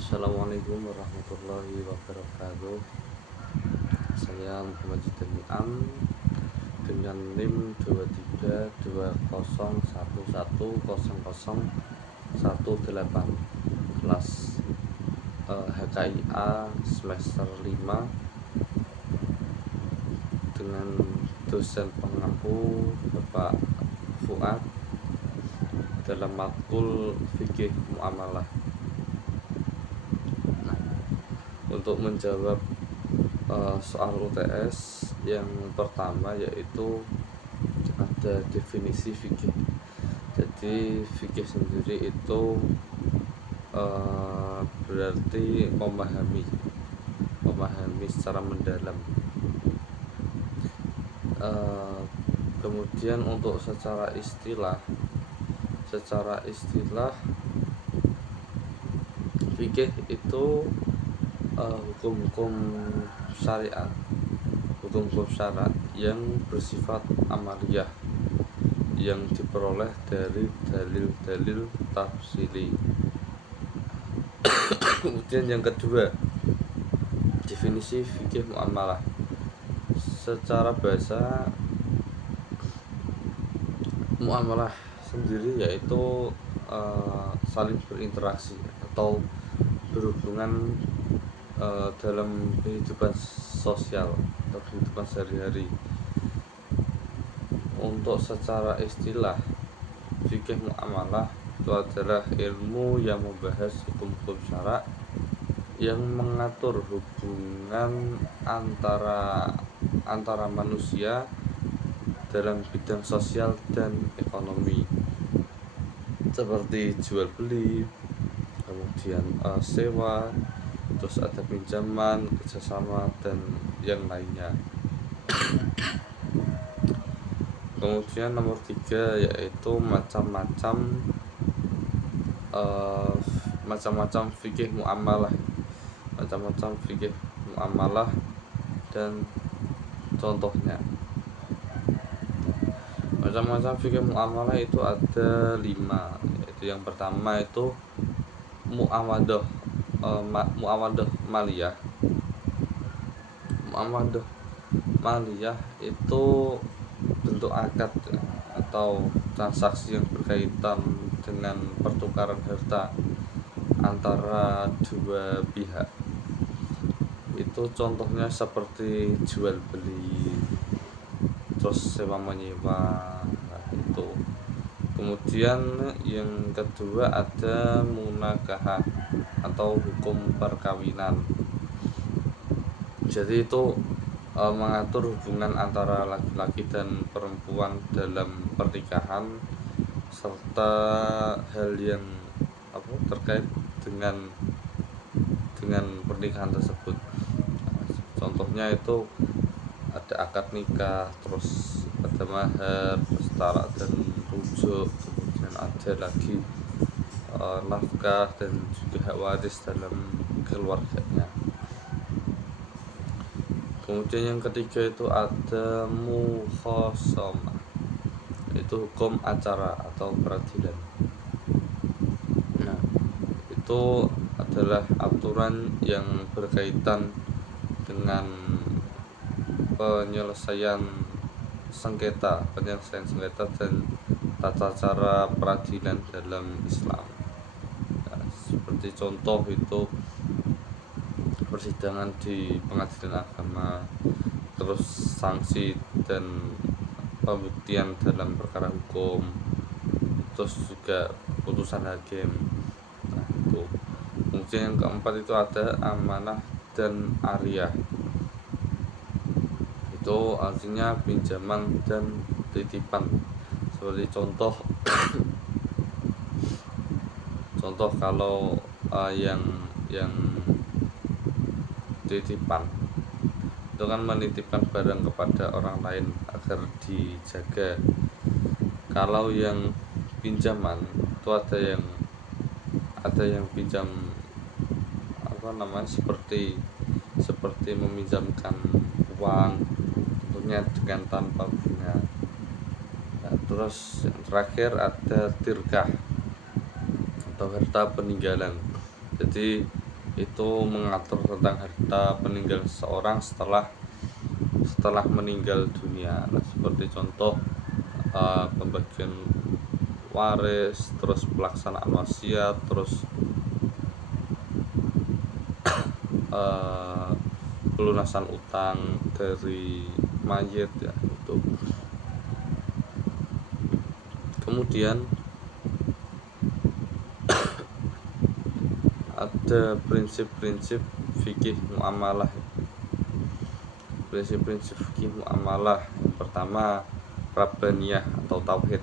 Assalamualaikum warahmatullahi wabarakatuh. Saya Muhammad Jidanian dengan NIM 2320110018 kelas HKIA semester 5 dengan dosen pengampu Bapak Fuad dalam matkul fikih muamalah. Untuk menjawab soal UTS yang pertama, yaitu ada definisi fikih. Jadi fikih sendiri itu berarti memahami secara mendalam. Kemudian untuk secara istilah fikih itu hukum-hukum syariat, hukum-hukum syarat yang bersifat amaliyah yang diperoleh dari dalil-dalil tafsili. Kemudian yang kedua, definisi fikih muamalah. Secara bahasa, muamalah sendiri yaitu saling berinteraksi atau berhubungan dalam kehidupan sosial atau kehidupan sehari-hari. Untuk secara istilah, fikih muamalah itu adalah ilmu yang membahas hukum-hukum syarak yang mengatur hubungan antara manusia dalam bidang sosial dan ekonomi, seperti jual beli, kemudian sewa, terus ada pinjaman, kerjasama, dan yang lainnya. Kemudian nomor 3 yaitu macam-macam fikih muamalah, dan contohnya. Macam-macam fikih muamalah itu ada 5, yaitu yang pertama itu muamadah maliyah. Muamadah maliyah itu bentuk akad atau transaksi yang berkaitan dengan pertukaran harta antara dua pihak. Itu contohnya seperti jual beli, terus sewa menyewa, itu. Kemudian yang kedua ada munakahah atau hukum perkawinan. Jadi itu mengatur hubungan antara laki-laki dan perempuan dalam pernikahan, serta hal yang terkait dengan pernikahan tersebut. Contohnya itu ada akad nikah, terus ada mahar, setara dan rujuk, kemudian ada lagi nafkah dan juga hak waris dalam keluarganya. Kemudian yang ketiga itu ada mukhasamah, itu hukum acara atau peradilan. Nah, itu adalah aturan yang berkaitan dengan penyelesaian sengketa dan tata cara peradilan dalam Islam. Nah, seperti contoh itu persidangan di pengadilan agama, terus sanksi dan pembuktian dalam perkara hukum, terus juga putusan hakim. Nah, itu. Kemudian yang keempat itu ada amanah dan ariyah. Itu artinya pinjaman dan titipan. Seperti contoh kalau yang titipan itu kan menitipkan barang kepada orang lain agar dijaga. Kalau yang pinjaman itu ada yang pinjam seperti meminjamkan uang, tentunya dengan tanpa bunga. Nah, terus yang terakhir ada tirkah atau harta peninggalan. Jadi itu mengatur tentang harta peninggalan seseorang setelah meninggal dunia. Nah, seperti contoh pembagian waris, terus pelaksanaan wasiat, terus eh, pelunasan utang dari mayit ya itu. Kemudian ada prinsip-prinsip fikih muamalah. Prinsip-prinsip fikih muamalah yang pertama rabbaniyah atau tauhid.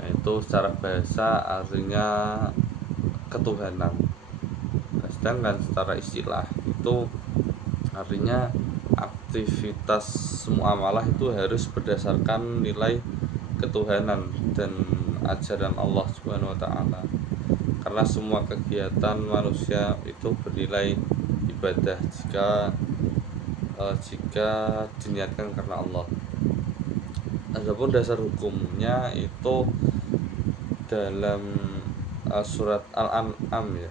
Nah, itu secara bahasa artinya ketuhanan. Sedangkan secara istilah itu artinya aktivitas muamalah itu harus berdasarkan nilai ketuhanan dan ajaran Allah Subhanahu wa taala. Karena semua kegiatan manusia itu bernilai ibadah jika diniatkan karena Allah. Adapun dasar hukumnya itu dalam surat Al-An'am ya.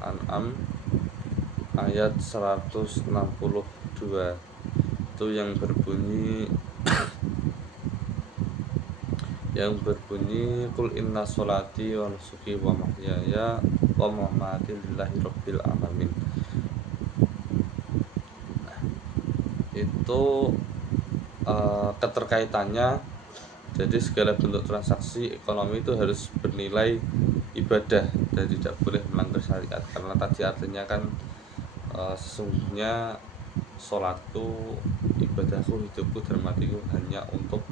Al-An'am ayat 162 itu yang berbunyi kul inna sholati wa nusuki wa mahyaya wa mamati lillahi rabbil alamin. Itu keterkaitannya, jadi segala bentuk transaksi ekonomi itu harus bernilai ibadah dan tidak boleh melanggar syariat. Karena tadi artinya kan sesungguhnya sholatku, ibadahku, hidupku dan matiku hanya untuk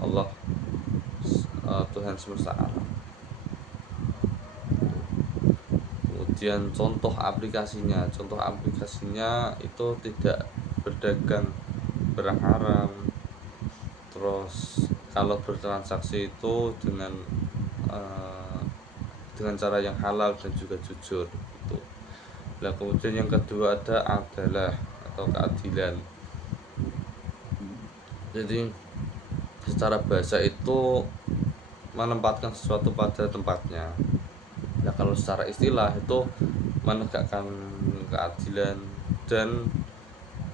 Allah, Tuhan semesta alam. Kemudian contoh aplikasinya itu tidak berdagang barang haram, terus kalau bertransaksi itu dengan cara yang halal dan juga jujur itu. Nah, kemudian yang kedua ada adalah atau keadilan. Jadi secara bahasa itu menempatkan sesuatu pada tempatnya. Nah, kalau secara istilah itu menegakkan keadilan dan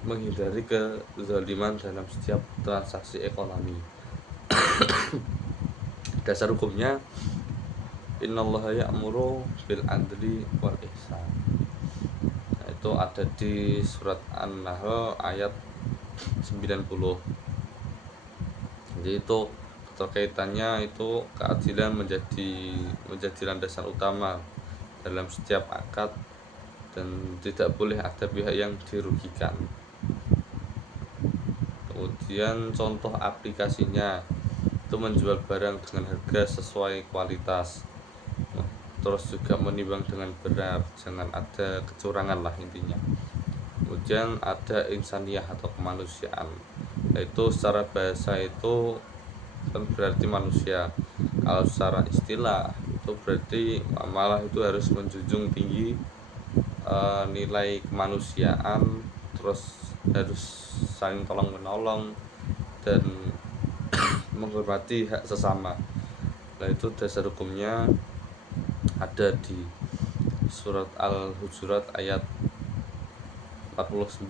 menghindari kezaliman dalam setiap transaksi ekonomi. Dasar hukumnya innallaha ya'muru bil adli wal ihsan. Nah, itu ada di surat An-Nahl ayat 90. Jadi itu terkaitannya itu keadilan menjadi landasan utama dalam setiap akad dan tidak boleh ada pihak yang dirugikan. Kemudian contoh aplikasinya itu menjual barang dengan harga sesuai kualitas, terus juga menimbang dengan benar, jangan ada kecurangan lah intinya. Kemudian ada insaniyah atau kemanusiaan, yaitu secara bahasa itu kan berarti manusia. Kalau secara istilah itu berarti malah itu harus menjunjung tinggi nilai kemanusiaan, terus harus saling tolong menolong dan menghormati hak sesama. Nah, itu dasar hukumnya ada di surat Al-Hujurat ayat 49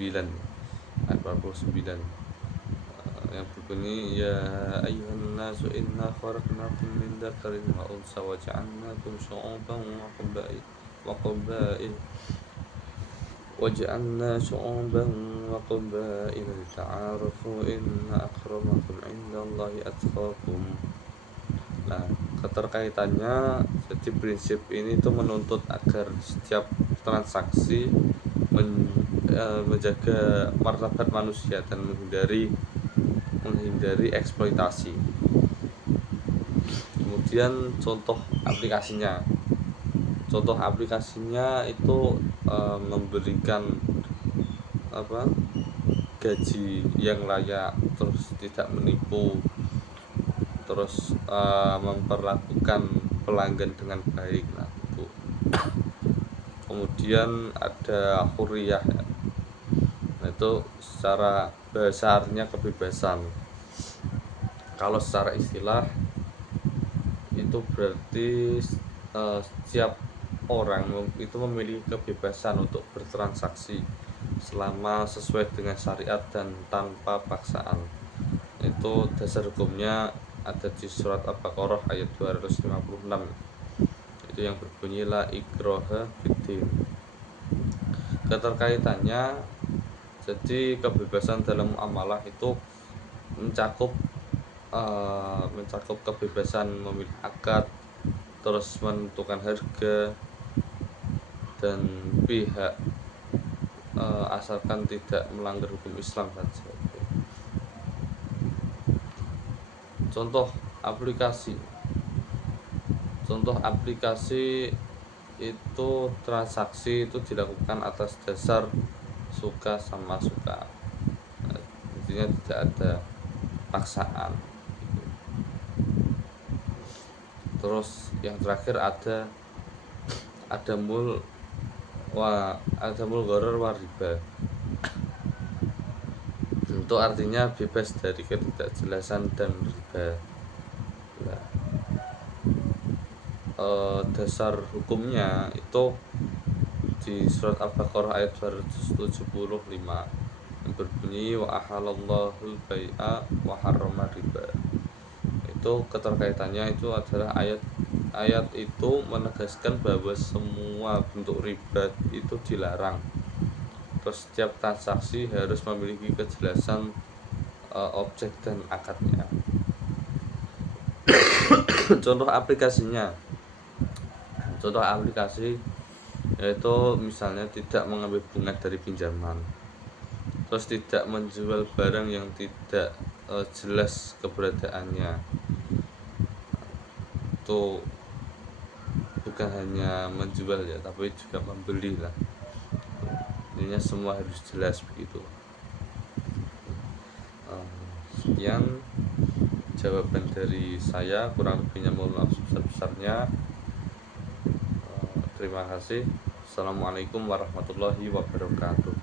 yang berbunyi ya ayyuhan nasu inna khalaqnakum min dzakarin wa unsa wa ja'alnakum syu'uban wa qabail lita'arafu inna akramakum indallahi atqakum. Nah, keterkaitannya, jadi prinsip ini itu menuntut agar setiap transaksi menjaga martabat manusia dan menghindari eksploitasi. Kemudian contoh aplikasinya itu memberikan gaji yang layak, terus tidak menipu, terus memperlakukan pelanggan dengan baik. Nah, itu. Kemudian ada hurriyah ya. Nah, itu secara bahasa artinya kebebasan. Kalau secara istilah itu berarti setiap orang itu memiliki kebebasan untuk bertransaksi selama sesuai dengan syariat dan tanpa paksaan. Itu dasar hukumnya ada di surat Al-Baqarah ayat 256. Itu yang berbunyi la ikraha fiddin. Keterkaitannya, jadi kebebasan dalam muamalah itu mencakup kebebasan memilih akad, terus menentukan harga dan pihak, asalkan tidak melanggar hukum Islam saja. Contoh aplikasi. Contoh aplikasi itu transaksi itu dilakukan atas dasar suka sama suka. Intinya tidak ada paksaan. Terus yang terakhir ada gharar wa riba. Itu artinya bebas dari ketidakjelasan dan riba. Nah, dasar hukumnya itu di surat Al-Baqarah ayat 275 yang berbunyi wa ahallallahu bai'a wa harrama riba. Itu keterkaitannya itu adalah ayat itu menegaskan bahwa semua bentuk riba itu dilarang. Terus setiap transaksi harus memiliki kejelasan objek dan akadnya. Contoh aplikasi yaitu misalnya tidak mengambil bunga dari pinjaman, terus tidak menjual barang yang tidak jelas keberadaannya. Itu bukan hanya menjual ya, tapi juga membeli lah. Intinya semua harus jelas begitu. Sekian jawaban dari saya, kurang lebihnya mohon maaf sebesar-besarnya. Terima kasih. Assalamualaikum warahmatullahi wabarakatuh.